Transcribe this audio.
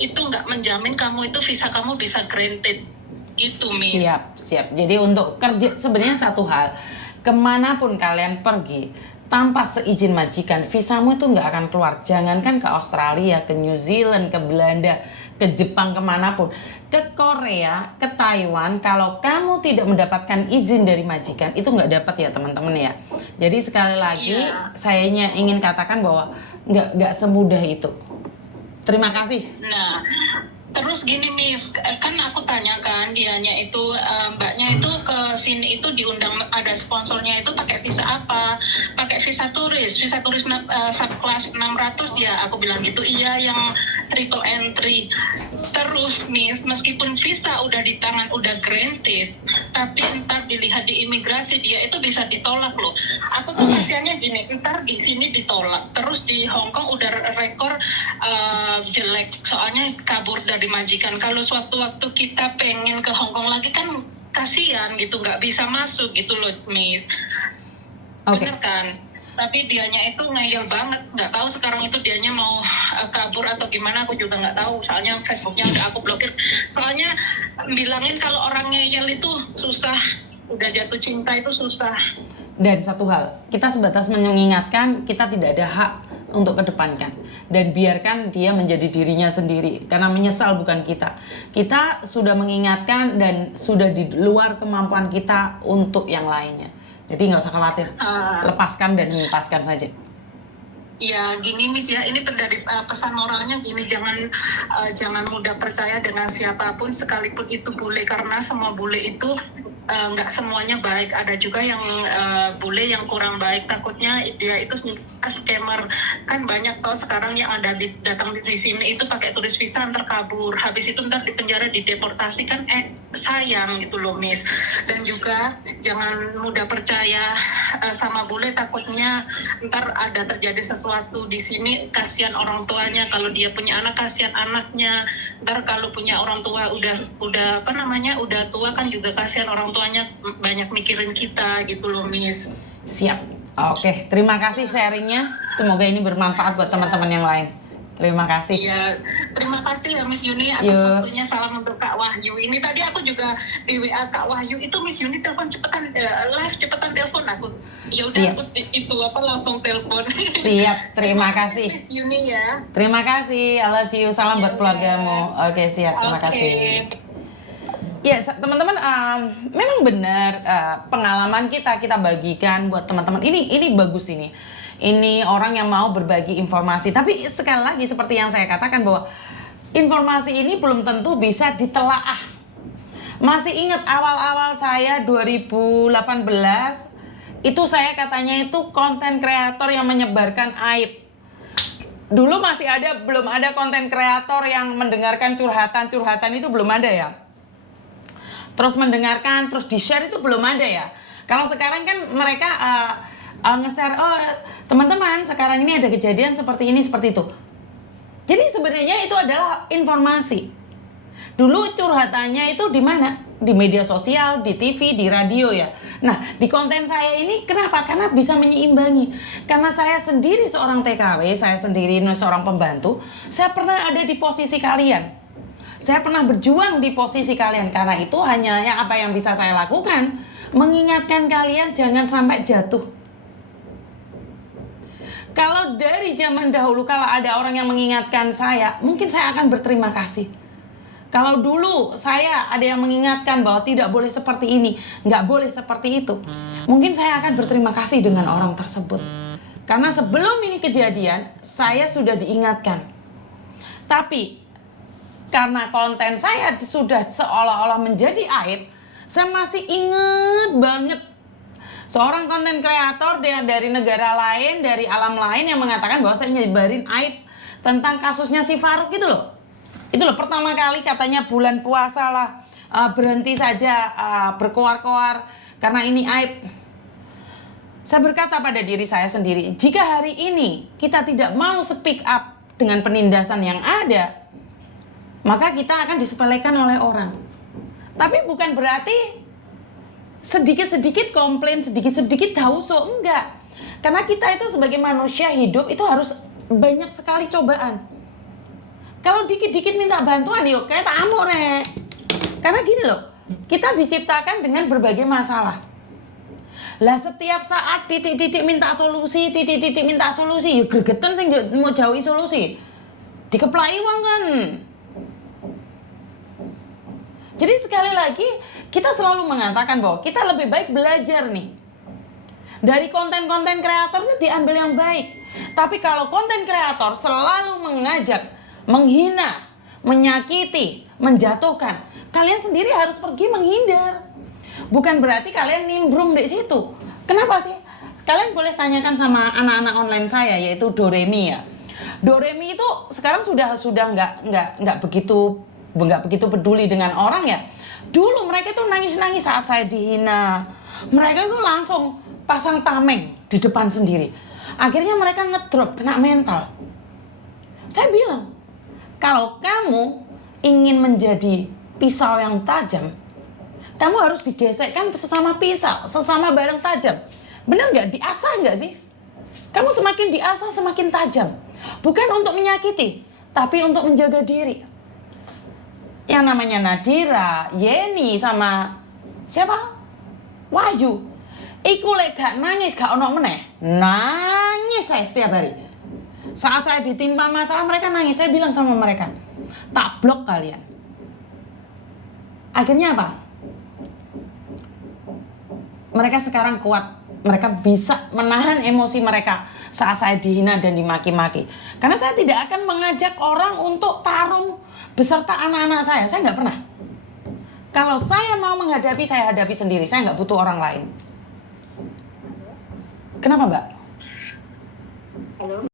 itu nggak menjamin kamu itu visa kamu bisa granted gitu, Miss. Siap. Jadi untuk kerja sebenarnya satu hal, kemanapun kalian pergi tanpa seizin majikan, visamu itu nggak akan keluar. Jangankan ke Australia, ke New Zealand, ke Belanda, ke Jepang, kemanapun, ke Korea, ke Taiwan, kalau kamu tidak mendapatkan izin dari majikan, itu nggak dapat ya teman-teman ya. Jadi sekali lagi, saya ingin katakan bahwa nggak semudah itu. Terima kasih. Nah, terus gini Miss, kan aku tanyakan dianya itu mbaknya itu ke sini itu diundang, ada sponsornya itu pakai visa apa? Pakai visa turis subclass 600 ya, aku bilang gitu. Iya, yang triple entry. Terus Miss, meskipun visa udah di tangan, udah granted, tapi ntar dilihat di imigrasi dia itu bisa ditolak loh. Aku tuh kasihannya gini, ntar di sini ditolak, terus di Hong Kong udah rekor jelek, soalnya kabur dari majikan. Kalau sewaktu-waktu kita pengen ke Hong Kong lagi kan kasihan gitu, nggak bisa masuk gitu loh, Miss. Bener kan? Tapi dianya itu ngeyel banget, nggak tahu sekarang itu dianya mau kabur atau gimana, aku juga nggak tahu. Soalnya Facebooknya udah aku blokir. Soalnya bilangin kalau orang ngeyel itu susah, udah jatuh cinta itu susah. Dan satu hal, kita sebatas mengingatkan, kita tidak ada hak untuk kedepankan, dan biarkan dia menjadi dirinya sendiri, karena menyesal bukan kita. Kita sudah mengingatkan dan sudah di luar kemampuan kita untuk yang lainnya. Jadi nggak usah khawatir, lepaskan dan menlepaskan saja. Ya gini Miss ya, ini dari pesan moralnya gini, jangan mudah percaya dengan siapapun sekalipun itu bule, karena semua bule itu nggak semuanya baik. Ada juga yang bule yang kurang baik, takutnya dia itu scammer. Kan banyak tau sekarang yang ada datang di sini itu pakai turis visa ntar kabur, habis itu ntar di penjara, dideportasi, kan sayang gitu loh Miss. Dan juga jangan mudah percaya sama bule, takutnya ntar ada terjadi sesuatu di sini, kasihan orang tuanya. Kalau dia punya anak, kasihan anaknya. Ntar kalau punya orang tua udah udah tua kan juga kasihan orang tuanya, banyak mikirin kita gitu loh Miss. Siap. Oke, terima kasih sharingnya. Semoga ini bermanfaat buat teman-teman yang lain. Terima kasih. Iya, terima kasih ya Miss Yuni atas waktunya. Salam untuk Kak Wahyu. Ini tadi aku juga di WA Kak Wahyu itu, Miss Yuni telepon cepetan, live cepetan telepon aku. Ya udah aku itu langsung telepon. Siap, terima kasih. Miss Yuni ya. Terima kasih, I love you. Salam buat keluargamu. Oke, siap, terima kasih. Ya teman-teman, memang benar pengalaman kita bagikan buat teman-teman. Ini bagus ini. Ini orang yang mau berbagi informasi. Tapi sekali lagi seperti yang saya katakan bahwa informasi ini belum tentu bisa ditelaah. Masih ingat awal-awal saya 2018 itu saya katanya itu konten kreator yang menyebarkan aib. Dulu belum ada konten kreator yang mendengarkan curhatan itu belum ada ya. Terus mendengarkan, terus di-share itu belum ada ya. Kalau sekarang kan mereka nge-share, oh teman-teman sekarang ini ada kejadian seperti ini, seperti itu. Jadi sebenarnya itu adalah informasi. Dulu curhatannya itu di mana? Di media sosial, di TV, di radio ya. Nah, di konten saya ini kenapa? Karena bisa menyeimbangi. Karena saya sendiri seorang TKW, saya sendiri seorang pembantu, saya pernah ada di posisi kalian. Saya pernah berjuang di posisi kalian, karena itu hanya apa yang bisa saya lakukan, mengingatkan kalian jangan sampai jatuh. Kalau dari zaman dahulu, kalau ada orang yang mengingatkan saya, mungkin saya akan berterima kasih. Kalau dulu saya ada yang mengingatkan bahwa tidak boleh seperti ini, nggak boleh seperti itu, mungkin saya akan berterima kasih dengan orang tersebut. Karena sebelum ini kejadian, saya sudah diingatkan. Tapi karena konten saya sudah seolah-olah menjadi aib, saya masih inget banget seorang konten kreator dari negara lain, dari alam lain yang mengatakan bahwa saya nyebarin aib tentang kasusnya si Farouk itu loh. Itu loh, pertama kali katanya bulan puasa lah, berhenti saja berkoar-koar karena ini aib. Saya berkata pada diri saya sendiri, jika hari ini kita tidak mau speak up dengan penindasan yang ada, maka kita akan disepelekan oleh orang. Tapi bukan berarti sedikit-sedikit komplain, sedikit-sedikit hauso, enggak. Karena kita itu sebagai manusia hidup itu harus banyak sekali cobaan. Kalau dikit-dikit minta bantuan yuk kayak tak amuk rek. Karena gini loh, kita diciptakan dengan berbagai masalah. Lah setiap saat titik-titik minta solusi, titik-titik minta solusi, yuk gregetan sing mau jauhi solusi. Dikeplai wong kan. Jadi sekali lagi kita selalu mengatakan bahwa kita lebih baik belajar nih. Dari konten-konten kreator itu diambil yang baik. Tapi kalau konten kreator selalu mengajak, menghina, menyakiti, menjatuhkan, kalian sendiri harus pergi menghindar. Bukan berarti kalian nimbrung di situ. Kenapa sih? Kalian boleh tanyakan sama anak-anak online saya, yaitu Doremi ya. Doremi itu sekarang sudah nggak begitu peduli dengan orang ya. Dulu mereka tuh nangis-nangis saat saya dihina. Mereka itu langsung pasang tameng di depan sendiri. Akhirnya mereka ngedrop, kena mental. Saya bilang, kalau kamu ingin menjadi pisau yang tajam, kamu harus digesekkan sesama pisau, sesama barang tajam. Benar nggak? Diasah nggak sih? Kamu semakin diasah semakin tajam. Bukan untuk menyakiti, tapi untuk menjaga diri. Yang namanya Nadira, Yeni, sama siapa? Wahyu. Iku lek gak nangis gak ono meneh. Nangis saya setiap hari. Saat saya ditimpa masalah mereka nangis, saya bilang sama mereka, tak blok kalian. Akhirnya apa? Mereka sekarang kuat. Mereka bisa menahan emosi mereka saat saya dihina dan dimaki-maki. Karena saya tidak akan mengajak orang untuk tarung beserta anak-anak saya nggak pernah. Kalau saya mau menghadapi, saya hadapi sendiri. Saya nggak butuh orang lain. Kenapa, Mbak? Halo.